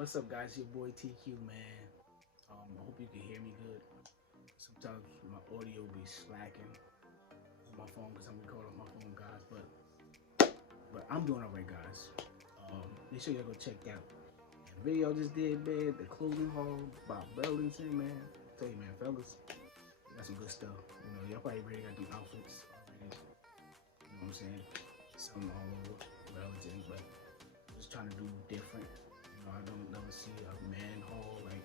What's up, guys? Your boy TQ, man. I hope you can hear me good. Sometimes my audio be slacking on my phone because I'm recording on my phone, guys. But I'm doing alright, guys. Make sure y'all go check out the video I just did, man. The clothing haul by Burlington, man. I tell you, man, fellas, they got some good stuff. You know, y'all probably already got them outfits already. You know what I'm saying? Some all over Burlington, but I'm just trying to do different. You know, I don't never see a man haul like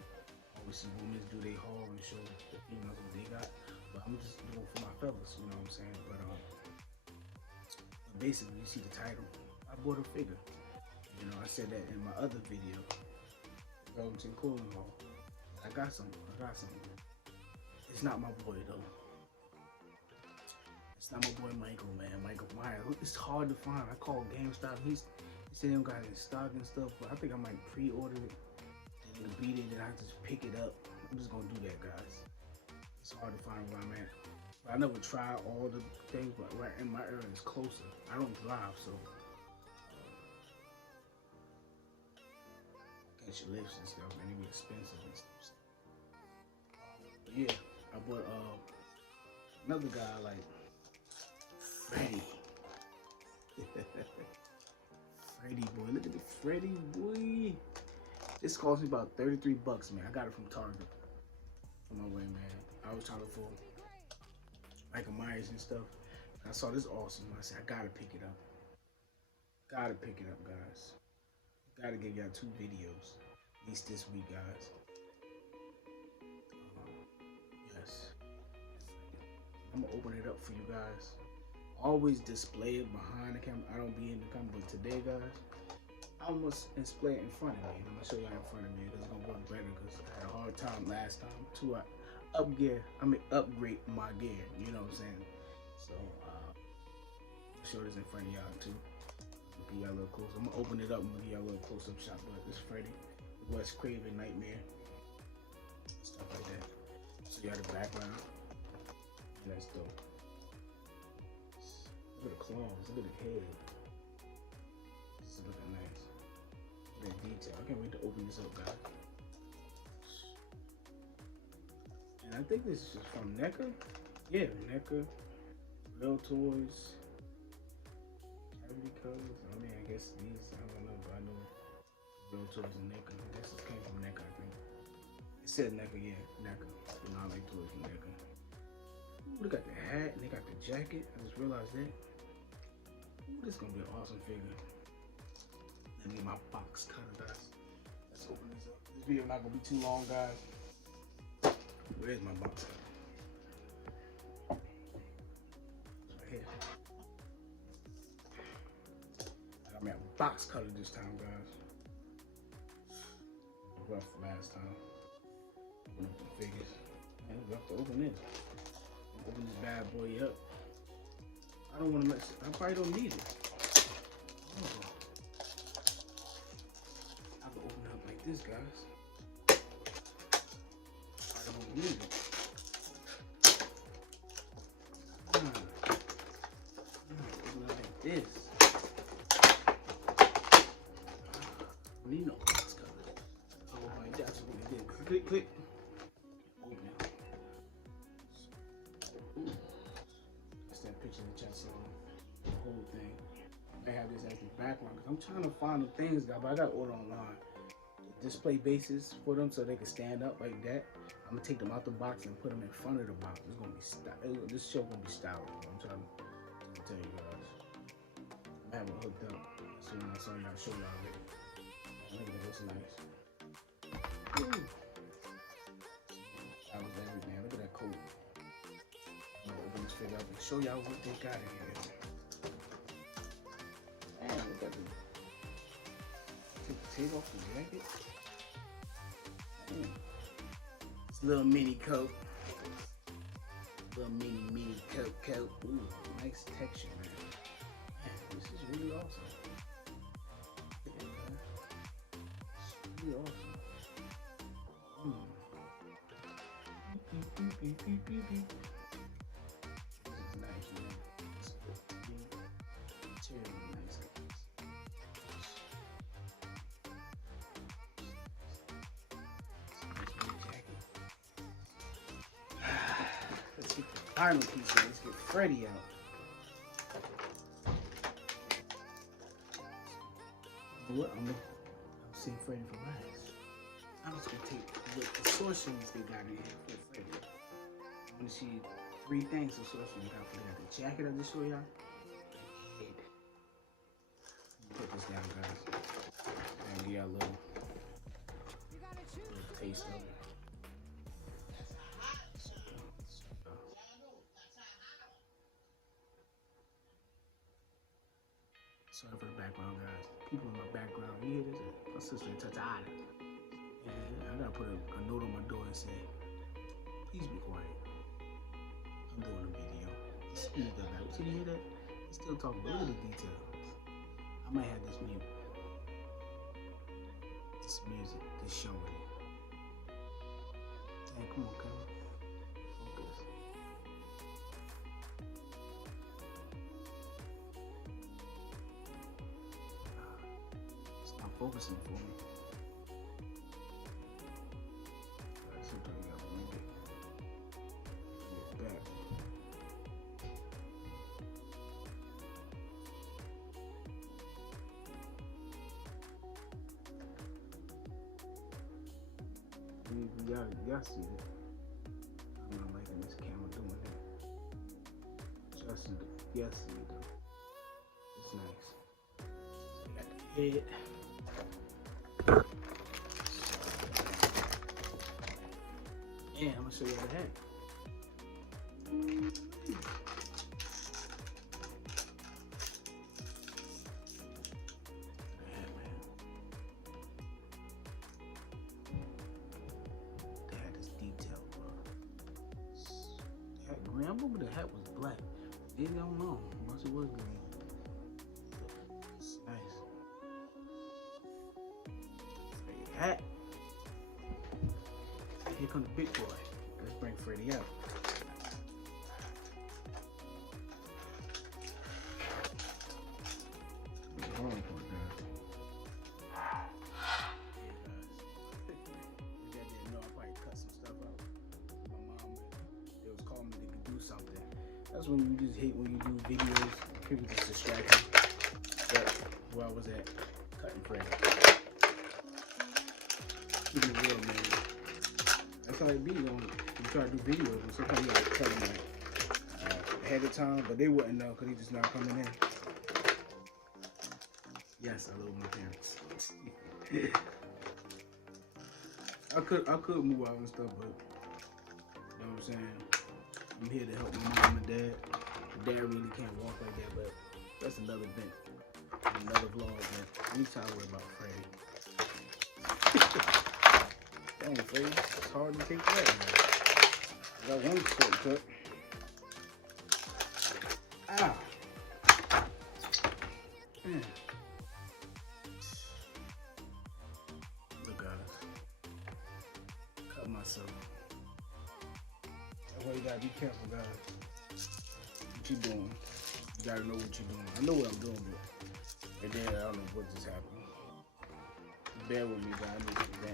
always see women do they haul and show the females what they got. But I'm just doing for my fellas, you know what I'm saying? But basically, you see the title. I bought a figure. You know, I said that in my other video, Burlington clothing haul. I got some. It's not my boy though. It's not my boy Michael, man. Michael Myers. It's hard to find. I called GameStop. He said they don't got it in stock and stuff, but I think I might pre-order it. Then it'll beat it, then I just pick it up. I'm just gonna do that, guys. It's hard to find where I'm at. But I never tried all the things, but right in my area is closer. I don't drive, so catch your lifts and stuff, and it be expensive and stuff. But yeah, I bought another guy like Freddy. Freddy boy, look at the Freddy boy. This cost me about 33 bucks, man. I got it from Target on my way, man. I was trying to for Michael Myers and stuff. I saw this awesome. I said, I gotta pick it up. Gotta pick it up, guys. Gotta give y'all 2 videos, at least this week, guys. Yes. I'm gonna open it up for you guys. Always display it behind the camera. I don't be in the camera, but today, guys, I almost display it in front of me. I'm gonna show y'all in front of me because it's gonna work better. Because I had a hard time last time to upgrade my gear. You know what I'm saying? So show this in front of y'all too. Give y'all a little close. I'm gonna open it up and give y'all a little close up shot. But this Freddy, West Craven Nightmare, stuff like that. So y'all the background. That's dope. Look at the claws, look at the head. This is looking nice. Look at that detail. I can't wait to open this up, guys. And I think this is from Neca. Yeah, Neca. Real Toys. Cavity colors. I mean, I guess these, I don't know, but I know Real Toys and Neca. I guess this came from Neca, I think. It said Neca, yeah, Neca. But now I like toys from Neca. Ooh, they got the hat and they got the jacket. I just realized that. Ooh, this is gonna be an awesome figure. Let me get my box cutter, guys. Let's open this up. This video not gonna be too long, guys. Where's my box cutter? It's right here. I got me a box cutter this time, guys. Rough last time. Open up the figures. Man, we have to open this. Open this bad boy up. I don't want to mess. I probably don't need it. Oh. I can open it up like this, guys. I don't need it. Open it like this. I need no box cover. Oh my, that's what we did. Click, click. Open it. Ooh. That's that picture of the chest on the whole thing. I have this as the background because I'm trying to find the things, guys, but I got to order online. Display bases for them so they can stand up like that. I'm gonna take them out the box and put them in front of the box. It's gonna be this show gonna be stylish. I'm trying to tell you guys. I have it hooked up. So when I saw y'all, show y'all it. Look at that, it's nice. Ooh. That was everything. Look at that coat. I'm gonna open this figure up and show y'all what they got in here. Man, look at this. Take the tape off the jacket. Man. It's a little mini coat. Little mini coat. Ooh, nice texture, man. Man, this is really awesome. Look at that, man. It's really awesome. This is nice, man. It's really nice, guys. Final piece. Let's get Freddy out. You know what? I'm seeing Freddy for last. I'm just gonna take what the sorceries they got in here for Freddy. I want to see 3 things of sorcery you got for that. The jacket I just showed y'all. Head. Put this down, guys. And we got a little taste of it. Sorry for the background, guys. People in my background, you hear this? My sister Tata. And I gotta put a note on my door and say, please be quiet. I'm doing a video. Speed that out. See, you hear that? He's still talking, but look at the details. I might have this mute. This music, this showing. Hey, come on, come on. Focus. It's not focusing for me. Sometimes you gotta bring it back. Y'all see it. I'm not liking this camera doing that. Y'all see it. Y'all see it though. It's nice. So you got the head. And I'm gonna show you the head. I remember the hat was black. Maybe I don't know. Unless it was green. It's nice. Freddy hat. Here comes the big boy. Let's bring Freddy out. Hold on for it, guys. Something. That's when you just hate when you do videos, people just distract you. But where I was at, cutting Freddy. Keep it real, man. That's how it be, you know, you try to do videos, and sometimes you gotta tell them like, ahead of time, but they wouldn't know because they just not coming in. Yes, I love my parents. I could move out and stuff, but you know what I'm saying? I'm here to help my mom and dad. My dad really can't walk like that, but that's another thing. Another vlog, man. Let me tell you about Freddy. Dang, Freddy. It's hard to take that, man. I got one shortcut. Ah. Man. Look, guys. Cut myself. That's why you gotta be careful, guys. What you doing? You gotta know what you're doing. I know what I'm doing, but and then I don't know what just happened. Bear with me, guys.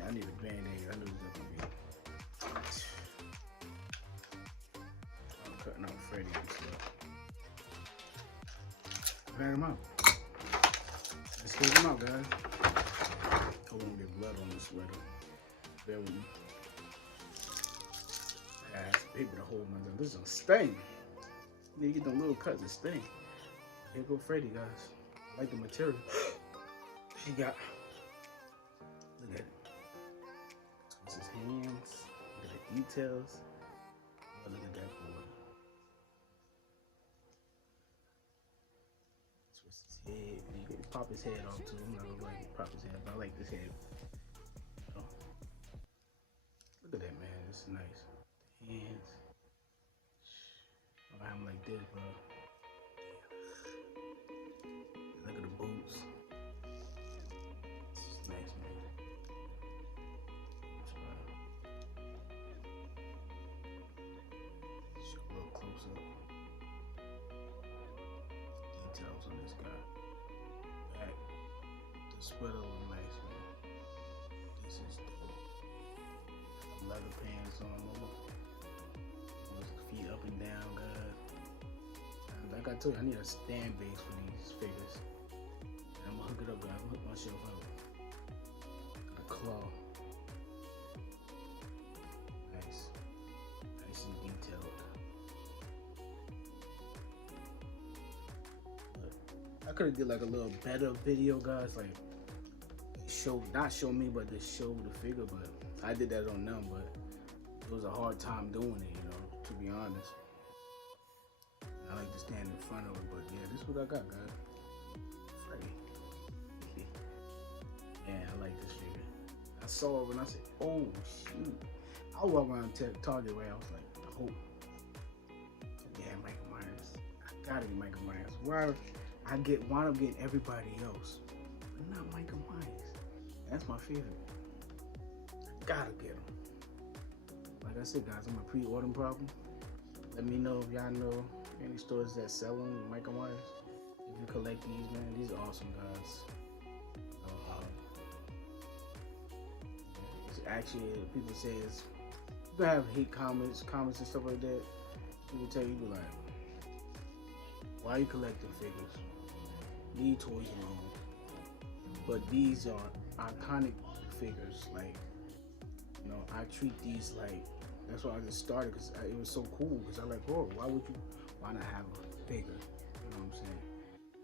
I need a band-aid. I know it's gonna be. I'm cutting out Freddy and stuff. Bang him out. Let's take him out, guys. I won't get blood on this sweater. Bear with me. I have to paper to hold myself. This is a sting. You get them little cuts, it sting. Here go Freddy, guys. I like the material. He got. Look at it. Twist his hands. Look at the details. Oh, look at that boy. Twist his head. You can pop his head off too. I'm not gonna like pop his head, but I like this head. Oh. Look at that, man. This is nice. The hands. I have him like this, bro. Look at the boots. This is nice, man. Show a little close up. Details on this guy. Back. The sweater look nice, man. This is dope. Leather pants on. His feet up up and down, God. And like I told you, I need a stand base for these figures. And I'm gonna hook it up, guys. I'm gonna hook my shelf up. A claw. Nice. Nice and detailed. But I could have did like a little better video, guys. Like not show me, but to show the figure. But I did that on them, but it was a hard time doing it, you know, to be honest. I like to stand in front of it, but yeah, this is what I got, guys. Freddy. Man, I like this figure. I saw it when I said, oh, shoot. I walk around Target where I was like, I hope. Yeah, Michael Myers. I gotta get Michael Myers. Where I wind up getting everybody else, but not Michael Myers. That's my favorite. I gotta get him. Like I said, guys, I'm a pre-order problem. Let me know if y'all know any stores that sell them, Michael Myers. If you collect these, man, these are awesome, guys. It's actually, people say it's, you have hate comments and stuff like that. People tell you, like, why are you collecting figures? Leave toys alone. But these are iconic figures. Like, you know, I treat these like, that's why I just started, because it was so cool. Because I like, oh, why not have a figure? You know what I'm saying?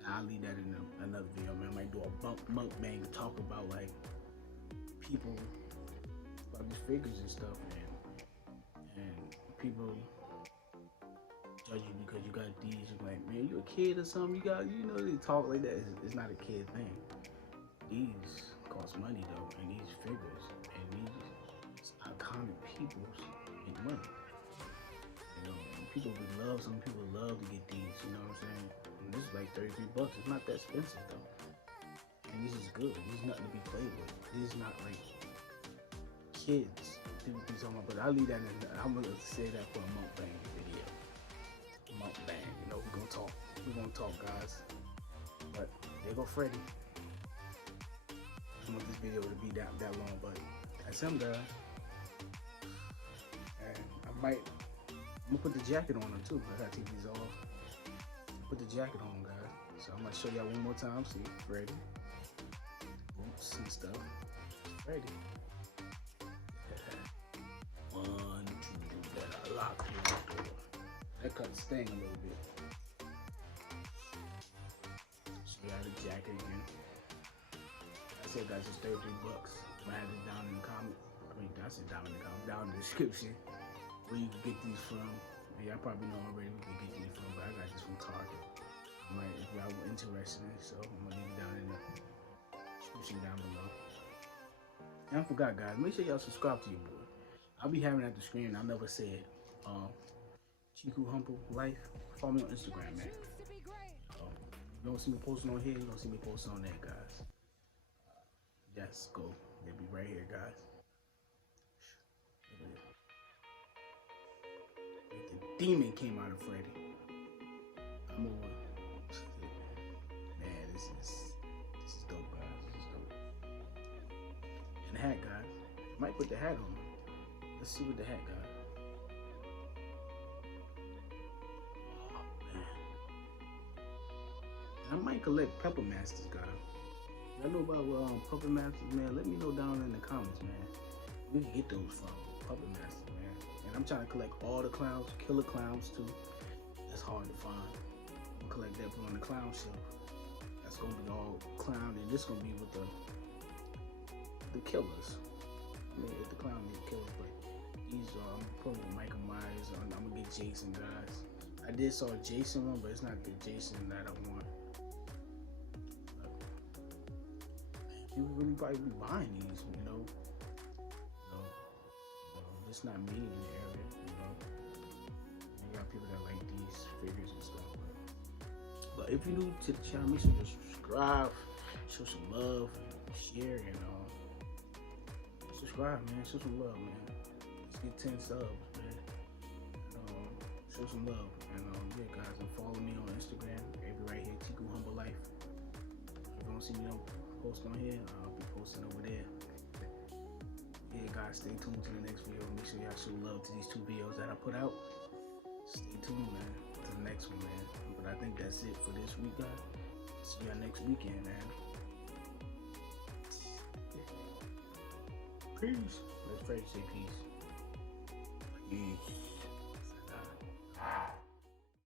I'll leave that in another video, man. I might do a mukbang to talk about like people, about these figures and stuff, man. And people judge you because you got these. You're like, man, you a kid or something? You know, they talk like that. It's not a kid thing. These cost money though, and these figures and these iconic peoples make money. You know, some people love to get these. You know what I'm saying? And this is like $33. It's not that expensive though, and this is good. This is nothing to be played with. This is not like kids. People be talking about, but I'll leave that in. I'm gonna say that for a mukbang video. Mukbang. You know, we're gonna talk. We're gonna talk, guys. But there go Freddy. I don't want this video to be that long, but that's him, guys. And I'm gonna put the jacket on him too. I gotta take these off. Put the jacket on, guys. So I'm gonna show y'all one more time. See, Freddy. Oops, and stuff. Freddy. One, two, that lock. That cut the sting a little bit. So you got the jacket again. I said, guys, it's $33. I had it down in the comment. I said down in the comment, down in the description where you can get these from. Yeah, y'all probably know already where you can get these from, but I got this from Target. If y'all were interested in it, so I'm gonna leave it down in the description down below. And I forgot, guys, make sure y'all subscribe to your boy. I'll be having it at the screen. I never said Chiku Humble Life. Follow me on Instagram, man. You don't see me posting on here, you don't see me posting on that, guys. Yes, go. They'll be right here, guys. The demon came out of Freddy. I'm over. Man, this is dope, guys. This is dope. And the hat, guys. Might put the hat on. Let's see what the hat got. Oh, man. I might collect Pepper Masters, guys. Y'all know about Puppet Masters, man? Let me know down in the comments, man. We can get those from Puppet Masters, man. And I'm trying to collect all the clowns, killer clowns too. That's hard to find. I'm gonna collect that, put on the clown shelf. That's gonna be all clown, and this gonna be with the killers. I mean, the clown is the killers, but these are, I'm putting with Michael Myers. I'm gonna get Jason, guys. I did saw a Jason one, but it's not the Jason that I want. People really probably be buying these, you know. It's not me in the area, you know. You got people that like these figures and stuff. But if you're new to the channel, make sure you subscribe, show some love, share, and subscribe, man. Show some love, man. Let's get 10 subs, man. Show some love, and yeah, guys, and follow me on Instagram. Every right here, Chiku Humble Life. If you don't see me post on here, I'll be posting over there. Yeah, guys, stay tuned to the next video. Make sure y'all show love to these 2 videos that I put out. Stay tuned, man, to the next one, man. But I think that's it for this week, guys. See y'all next weekend, man. Peace. Let Freddy say peace. Peace.